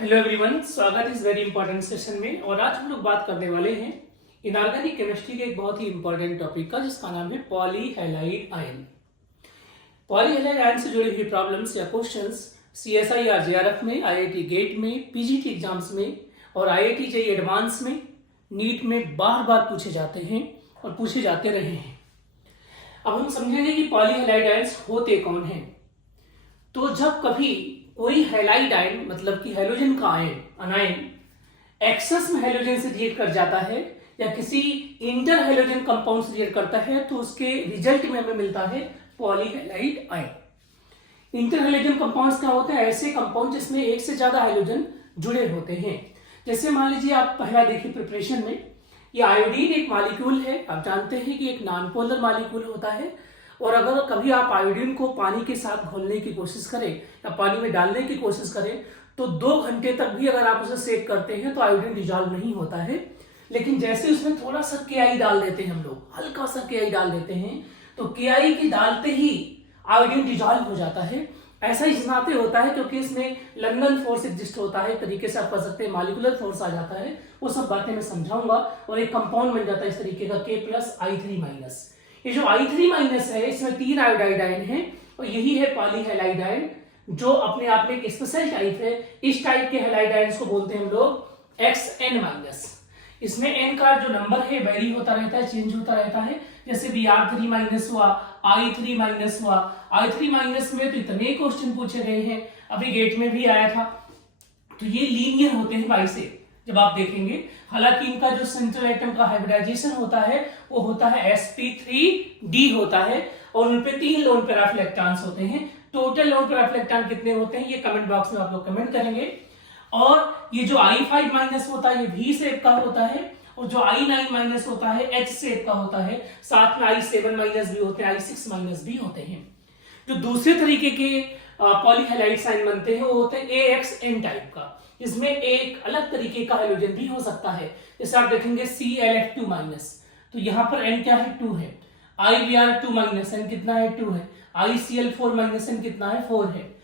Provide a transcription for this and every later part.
Hello everyone, स्वागत इस very important session में। और आज हम लोग बात करने वाले हैं इनऑर्गेनिक केमिस्ट्री के एक बहुत ही इंपॉर्टेंट टॉपिक का, जिसका नाम है पॉलीहैलाइड आयन। पॉलीहैलाइड आयन से जुड़ी हुई प्रॉब्लम्स या क्वेश्चंस सीएसआई और जेआरएफ में, आईआईटी गेट में, पीजीटी एग्जाम्स में और आईआईटी जेईई एडवांस में, नीट में बार बार पूछे जाते हैं और पूछे जाते रहे हैं। अब हम समझेंगे कि पॉलीहैलाइड आयन्स होते कौन हैं। तो जब कभी कोई हैलाइड आयन, मतलब कि हैलोजन का आयन, अनायन एक्सेस में हैलोजन से रिएक्ट कर जाता है या किसी इंटर हैलोजन कंपाउंड से रिएक्ट करता है, तो उसके रिजल्ट में हमें मिलता है पॉलीहैलाइड आयन। इंटर हैलोजन कंपाउंड्स क्या होते हैं? ऐसे कंपाउंड जिसमें एक से ज्यादा हैलोजन जुड़े होते हैं। जैसे मान लीजिए आप पहला देखिए प्रिपरेशन में, ये आयोडीन एक मॉलिक्यूल है। आप जानते हैं कि एक नॉन पोलर मॉलिक्यूल होता है, और अगर कभी आप आयोडीन को पानी के साथ घोलने की कोशिश करें या पानी में डालने की कोशिश करें, तो 2 घंटे तक भी अगर आप उसे सेक करते हैं तो आयोडीन डिजॉल्व नहीं होता है। लेकिन जैसे उसमें थोड़ा सा केआई डाल देते हैं, हम लोग हल्का सा केआई डाल देते हैं, तो केआई की डालते ही आयोडीन डिजॉल्व हो जाता है। ऐसा इस नाते होता है क्योंकि इसमें लंदन फोर्स एग्जिस्ट होता है, एक तरीके से आप कह सकते हैं मॉलिक्यूलर फोर्स आ जाता है। वो सब बातें मैं समझाऊंगा, और एक कंपाउंड बन जाता है इस तरीके का K+I3-। ये जो I3- है, इसमें 3 आयोडाइड आयन है, और यही है पॉलीहैलाइड आयन, जो अपने आप में एक स्पेशल टाइप है। इस टाइप के हैलाइड आयन्स को बोलते हैं हम लोग Xn-। इसमें n का जो नंबर है वेरी होता रहता है, चेंज होता रहता है। जैसे Br3- हुआ, I3- हुआ। I3- में तो इतने क्वेश्चन पूछे गए हैं, अभी गेट में भी आया था। तो ये लीनियर होते हैं बाई से, जब आप देखेंगे। हालांकि इनका जो सेंट्रल एटम का हाइब्रिडाइजेशन होता है वो होता है sp3d होता है, और उन पे 3 लोन पेयर ऑफ इलेक्ट्रॉन्स होते हैं। Total lone pair of electron कितने होते हैं ये कमेंट बॉक्स में आप लोग कमेंट करेंगे। और ये जो I5- होता है ये V शेप का होता है, और जो I9- होता है H शेप का होता है। साथ में I7- भी होते हैं, I6- भी होते हैं। जो दूसरे तरीके के पॉलीहैलाइड आयन बनते हैं वो होते हैं AXN टाइप का। इसमें एक अलग तरीके का हाइड्रोजन भी हो सकता है। जैसे आप देखेंगे Clf2-, तो यहाँ पर N क्या है? 2 है। IBr2- N कितना है? 2 है। ICl4- N कितना है? 4 है।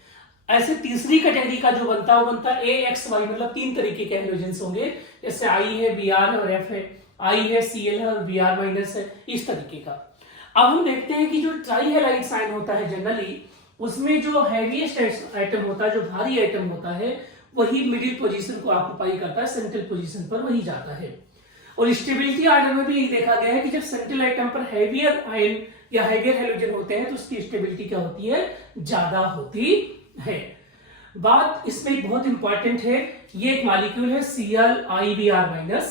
ऐसे तीसरी कैटेगरी का जो बनता है वो बनता है AXY, मतलब 3 तरीके के हाइड्रोजन होंगे। जैसे I है, Br और F है, I है, Cl है और Br- है, इस तरीके का। अब हम देखते हैं कि जो ट्राईहैलाइड आयन होता है जनरली, उसमें जो हैवीएस्ट एटम होता है, जो भारी एटम होता है, वही मिडिल पोजीशन को ऑक्युपाई करता है, सेंट्रल पोजीशन पर वही जाता है। और स्टेबिलिटी ऑर्डर में भी यही देखा गया है कि जब सेंट्रल एटम पर हैवियर आयन या हैवियर हैलोजन होते हैं तो उसकी स्टेबिलिटी क्या होती है? ज्यादा होती है। बात इसमें बहुत इंपॉर्टेंट है, ये एक मॉलिक्यूल है Cl-IBr-।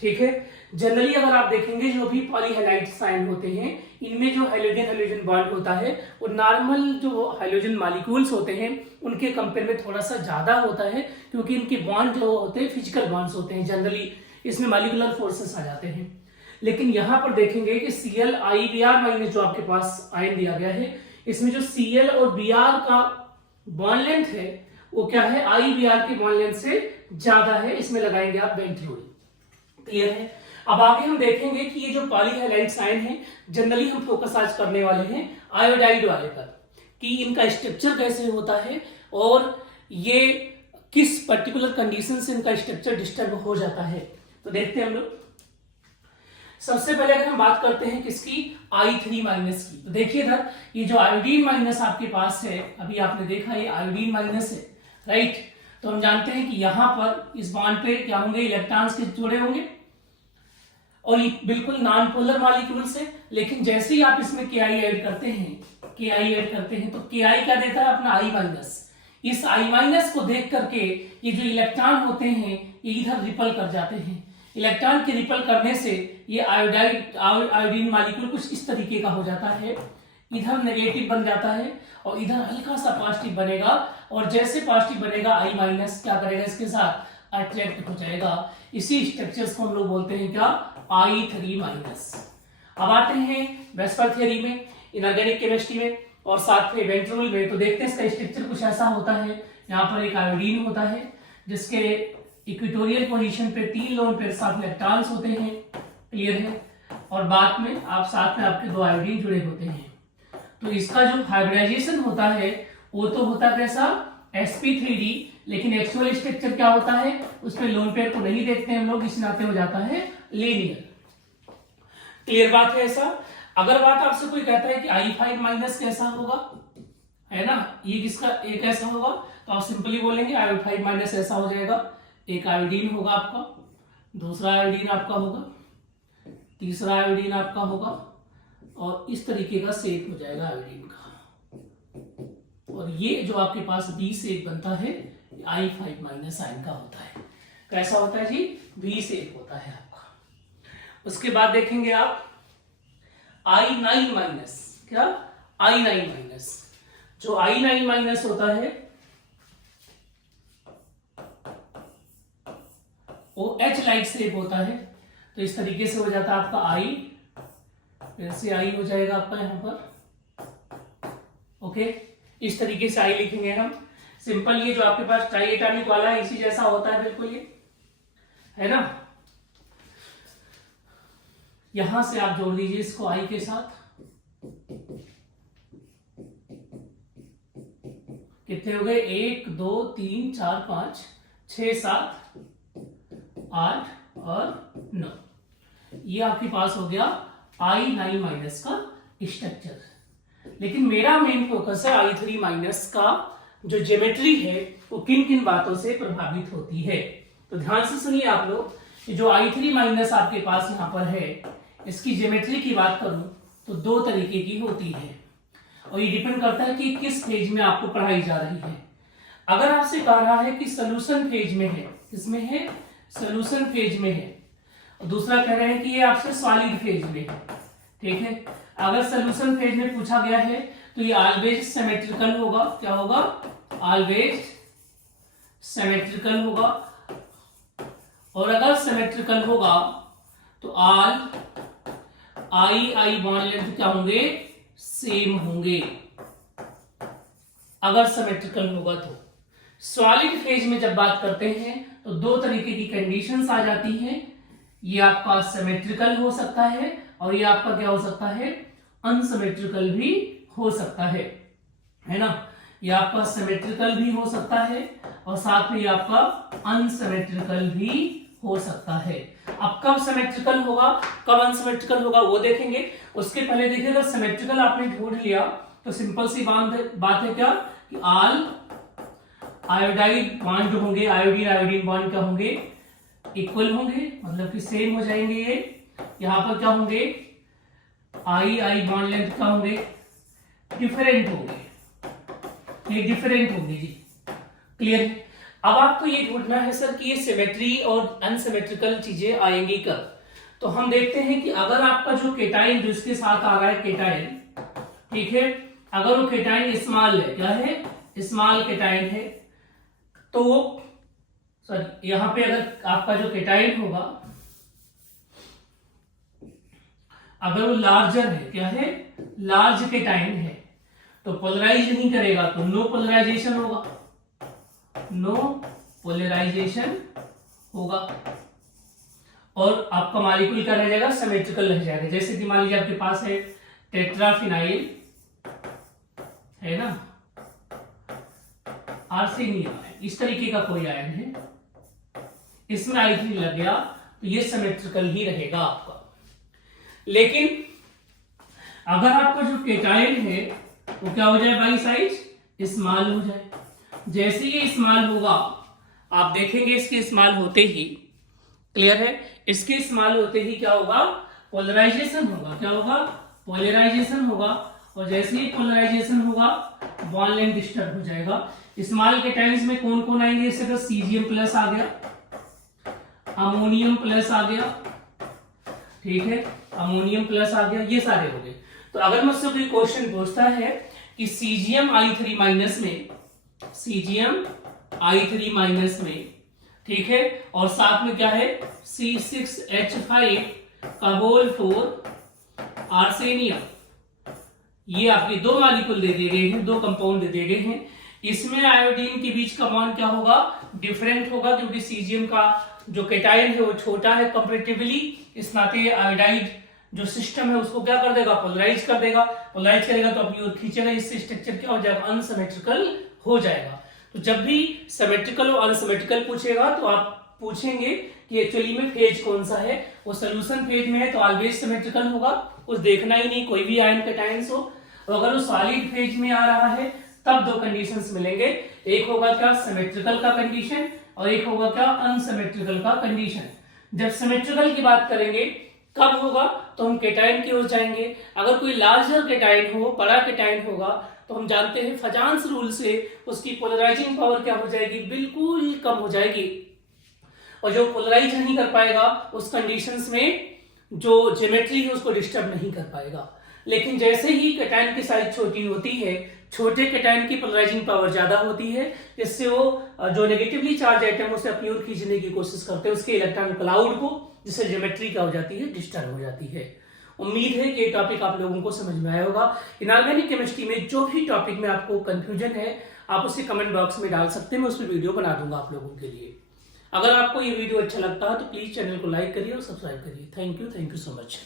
ठीक है। जनरली अगर आप देखेंगे जो भी पॉलीहैलाइड आयन होते हैं, इनमें जो हाइड्रोजन हाइड्रोजन बॉन्ड होता है वो नॉर्मल जो हाइड्रोजन मॉलिक्यूल्स होते हैं उनके कंपेयर में थोड़ा सा ज्यादा होता है, क्योंकि इनके बॉन्ड जो होते हैं फिजिकल बॉन्ड्स होते हैं। जनरली इसमें मॉलिक्यूलर फोर्सेस आ जाते हैं। लेकिन यहां पर देखेंगे कि Cl-IBr- जो आपके पास आयन दिया गया है, इसमें जो Cl और Br का बॉन्ड लेंथ है वो क्या है? IBr के बॉन्ड लेंथ से ज्यादा है। इसमें लगाएंगे आप बेंट रूल। क्लियर है? अब आगे हम देखेंगे कि ये जो पॉलीहैलाइड आयन है, जनरली हम फोकस आज करने वाले हैं आयोडाइड वाले पर, कि इनका स्ट्रक्चर कैसे होता है और ये किस पर्टिकुलर कंडीशन से इनका स्ट्रक्चर डिस्टर्ब हो जाता है। तो देखते हैं हम लोग। सबसे पहले अगर हम बात करते हैं किसकी? I3- की। तो देखिए इधर ये जो आयोडीन- आपके पास है, अभी आपने देखा ये आयोडीन- है, राइट। तो हम जानते हैं कि यहां पर इस बॉन्ड पे क्या होंगे? इलेक्ट्रॉन्स के जोड़े होंगे, और ये बिल्कुल नॉन पोलर मॉलिक्यूल्स है। लेकिन जैसे ही आप इसमें Ki ऐड करते हैं, तो Ki क्या देता है? अपना I-। इस I- को देख करके ये जो इलेक्ट्रॉन होते हैं ये इधर रिपल कर जाते हैं। इलेक्ट्रॉन के रिपल करने से ये आयोडीन मॉलिक्यूल कुछ इस तरीके का हो जाता है, इधर नेगेटिव बन जाता है और इधर हल्का सा पॉजिटिव बनेगा। और जैसे पॉजिटिव बनेगा I- क्या करेगा? इसके साथ अट्रैक्ट हो जाएगा। इसी स्ट्रक्चर्स को हम लोग बोलते हैं क्या? I3-। अब आते हैं वेस्पर थ्योरी में, इनऑर्गेनिक केमिस्ट्री में और साथ में वेंट रूल में। तो देखते हैं इसका स्ट्रक्चर कुछ ऐसा होता है। यहाँ पर एक आयोडीन होता है जिसके इक्वेटोरियल पोजीशन पे 3 लोन पेयर ऑफ इलेक्ट्रॉन्स होते हैं। क्लियर है? और बाद में आप साथ में आपके 2 आयोडीन जुड़े होते हैं। तो इसका जो हाइब्रिडाइजेशन होता है वो तो होता कैसा? sp3d, लेकिन एक्चुअल स्ट्रक्चर क्या होता है उसमें लोन पेयर को नहीं देखते हम लोग, इस नाते हो जाता है लीनियर। क्लियर बात है ऐसा। अगर बात आपसे कोई कहता है कि I5 माइनस कैसा होगा, है ना, ये किसका एक ऐसा होगा, तो आप सिंपली बोलेंगे I5 माइनस ऐसा हो जाएगा। एक आयोडीन होगा आपका, दूसरा आयोडीन आपका होगा, तीसरा आयोडीन आपका होगा, और इस तरीके का शेप हो जाएगा आयोडीन का। और ये जो आपके पास बी शेप बनता है I5 माइनस आयन का होता है। कैसा होता है जी, बी शेप होता है आपका। उसके बाद देखेंगे आप I9 माइनस, क्या I9 माइनस, जो I9 माइनस होता है वो H लाइक शेप होता है। तो इस तरीके से हो जाता है आपका I, फिर से I हो जाएगा आपका यहां पर। ओके, इस तरीके से I लिखेंगे हम। सिंपल ये जो आपके पास ट्राइएटामिक वाला है इसी जैसा होता है बिल्कुल, ये है ना। यहां से आप जोड़ दीजिए इसको I के साथ। कितने हो गए, 1 2 3 4 5 6 7 8 और 9। ये आपके पास हो गया I9 माइनस का स्ट्रक्चर। लेकिन मेरा मेन फोकस है I3 माइनस का जो ज्योमेट्री है वो किन किन बातों से प्रभावित होती है। तो ध्यान से सुनिए आप लोग, जो I3 माइनस आपके पास यहाँ पर है, इसकी ज्योमेट्री की बात करूं तो दो तरीके की होती है, और ये डिपेंड करता है कि किस फेज में आपको पढ़ाई जा रही है। अगर आपसे कह रहा है कि सोल्यूशन फेज में है, किसमें है, सोल्यूशन फेज में है, और दूसरा कह रहे हैं कि ये आपसे सॉलिड फेज में है, ठीक है। अगर सोल्यूशन फेज में पूछा गया है तो ये ऑलवेज सिमेट्रिकल होगा। क्या होगा, ऑलवेज सिमेट्रिकल होगा। और अगर सिमेट्रिकल होगा तो ऑल I बॉन्ड लेंथ क्या होंगे, सेम होंगे, अगर सिमेट्रिकल होगा तो। सॉलिड फेज में जब बात करते हैं तो दो तरीके की कंडीशंस आ जाती हैं। ये आपका सिमेट्रिकल हो सकता है और ये आपका क्या हो सकता है, अनसिमेट्रिकल भी हो सकता है ना। ये आपका सिमेट्रिकल भी हो सकता है और साथ में ये आपका अनसिमेट्रिकल भी हो सकता है। अब कब सिमेट्रिकल होगा, कब अनसिमेट्रिकल होगा वो देखेंगे। उसके पहले देखिए, अगर सिमेट्रिकल आपने ढूंढ लिया तो सिंपल सी बात है क्या कि ऑल आयोडाइड बॉन्ड जो होंगे, आयोडीन आयोडीन बॉन्ड क्या होंगे, इक्वल होंगे, मतलब कि सेम हो जाएंगे। ये यहां पर क्या होंगे, I बॉन्ड लेंथ क्या होंगे, डिफरेंट होंगे, ये डिफरेंट होंगे जी। क्लियर है। अब आपको ये ढूंढना है सर कि ये सिमेट्री और अनसिमेट्रिकल चीजें आएंगी कब। तो हम देखते हैं कि अगर आपका जो केटाइन जो इसके साथ आ रहा है केटाइन, ठीक है, अगर वो केटाइन स्मॉल है, क्या है, स्मॉल केटाइन है, तो सॉरी यहां पे अगर आपका जो केटाइन होगा अगर वो लार्जर है, क्या है, लार्ज केटाइन है, तो पोलराइज नहीं करेगा, तो नो पोलराइजेशन होगा, नो पोलराइजेशन होगा। और आपका मॉलिक्यूल क्या रह जाएगा, सिमेट्रिकल रह जाएगा। जैसे कि मान लीजिए आपके पास है टेट्राफिनाइल, है ना, आर्सेनियम है, इस तरीके का कोई आयन है, इसमें I3 लग गया तो ये सिमेट्रिकल ही रहेगा आपका। लेकिन अगर आपका जो केटाइन है वो क्या हो जाए, बाई साइज स्मॉल हो जाए। जैसे ये स्मॉल होगा आप देखेंगे, इसके स्मॉल होते ही, क्लियर है, इसके स्मॉल होते ही क्या होगा, पोलराइजेशन होगा। क्या होगा, पोलराइजेशन होगा। और जैसे ही पोलराइजेशन होगा बॉन्ड लेंथ डिस्टर्ब हो जाएगा। स्मॉल केटाइन्स में कौन कौन आएंगे, इससे तो सीजियम प्लस आ गया, अमोनियम प्लस आ गया, ठीक है, अमोनियम प्लस आ गया, ये सारे हो गए। तो अगर मुझसे कोई क्वेश्चन पूछता है कि सीजियम I3 माइनस में, सीजियम I3 माइनस में, ठीक है, और साथ में क्या है C6H5 का होल 4 आर्सेनियम, ये आपके दो मॉलिक्यूल दे दिए गए हैं, दो कंपाउंड दे दिए गए हैं। इसमें आयोडीन के बीच का बॉन्ड क्या होगा, डिफरेंट होगा, क्योंकि सीजियम का जो केटाइन है वो छोटा है कंपैरेटिवली, इस नाते आयोडाइड जो सिस्टम है उसको क्या कर देगा, पोलराइज कर देगा। पोलराइज करेगा तो अपनी ओर खींचेगा, इससे स्ट्रक्चर क्या हो जाएगा, अनसिमेट्रिकल हो जाएगा। तो जब भी सिमेट्रिकल और अनसिमेट्रिकल पूछेगा तो आप पूछेंगे कि एक्चुअली में फेज कौन सा है। वो सोल्यूशन फेज में है तो ऑलवेज सिमेट्रिकल होगा, उस देखना ही नहीं कोई भी आयन कैटायंस हो। और अगर वो सॉलिड फेज में आ रहा है तब दो कंडीशंस मिलेंगे, एक होगा क्या सिमेट्रिकल का कंडीशन और एक होगा क्या अनसिमेट्रिकल का कंडीशन। जब सिमेट्रिकल की बात करेंगे कब होगा तो हम कैटायन की ओर जाएंगे। अगर कोई लार्जर कैटायन हो, बड़ा कैटायन होगा तो हम जानते हैं फजान्स रूल से उसकी पोलराइजिंग पावर क्या हो जाएगी, बिल्कुल कम हो जाएगी। और जो पोलराइज नहीं कर पाएगा उस कंडीशंस में जो ज्योमेट्री है उसको डिस्टर्ब नहीं कर पाएगा। लेकिन जैसे ही कैटायन की साइज छोटी होती है, छोटे कैटायन की पोलराइजिंग पावर ज्यादा होती है, जिससे वो जो नेगेटिवली चार्ज आइटम उसे अपनी ओर खींचने की कोशिश करते हैं उसके इलेक्ट्रॉन क्लाउड को, जिससे ज्योमेट्री क्या हो जाती है, डिस्टर्ब हो जाती है। उम्मीद है कि ये टॉपिक आप लोगों को समझ में आया होगा। इनऑर्गेनिक केमिस्ट्री में जो भी टॉपिक में आपको कंफ्यूजन है आप उसे कमेंट बॉक्स में डाल सकते हैं, मैं उस पर वीडियो बना दूंगा आप लोगों के लिए। अगर आपको ये वीडियो अच्छा लगता है तो प्लीज चैनल को लाइक करिए और सब्सक्राइब करिए। Thank you so much.